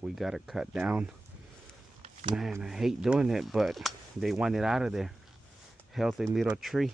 we gotta cut down. Man, I hate doing it, but they want it out of there. Healthy little tree.